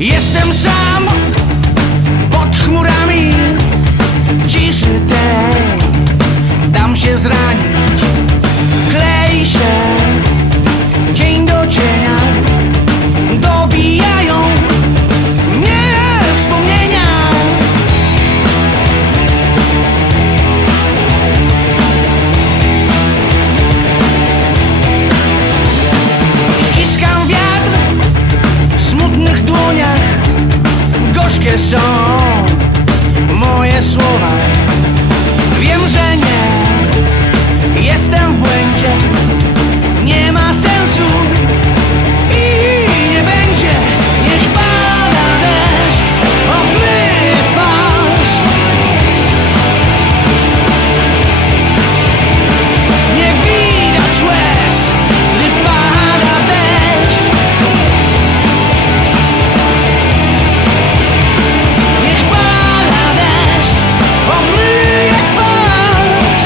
Jestem sam pod chmurami ciszy tej. Dam się zranić, klei się dzień do cienia. Dobijają mnie wspomnienia. Ściskam wiatr w smutnych dłoniach. Gorzkie są moje słowa. Wiem, że nie jestem w błędzie. Nie ma sensu i nie będzie. Niech pada deszcz, obmyje twarz. Nie widać łez, gdy pada deszcz. Niech pada deszcz, obmyje twarz.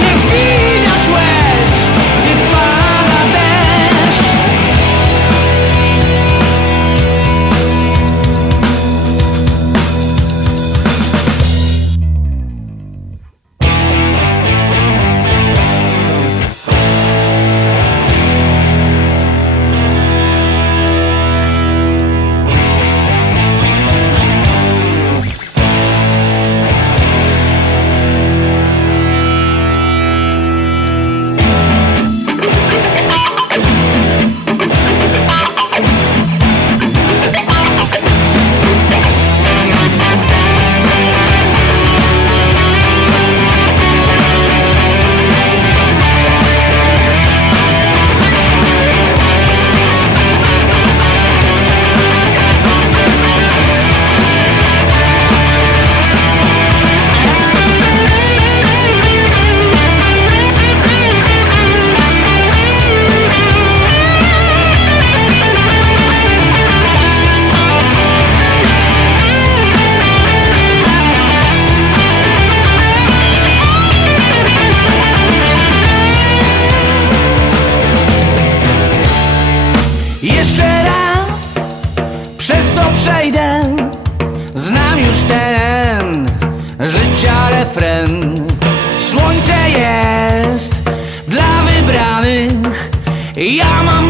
Nie widać łez, gdy pada deszcz. Jeszcze raz przez to przejdę. Znam już ten życia refren. Słońce jest dla wybranych. Ja mam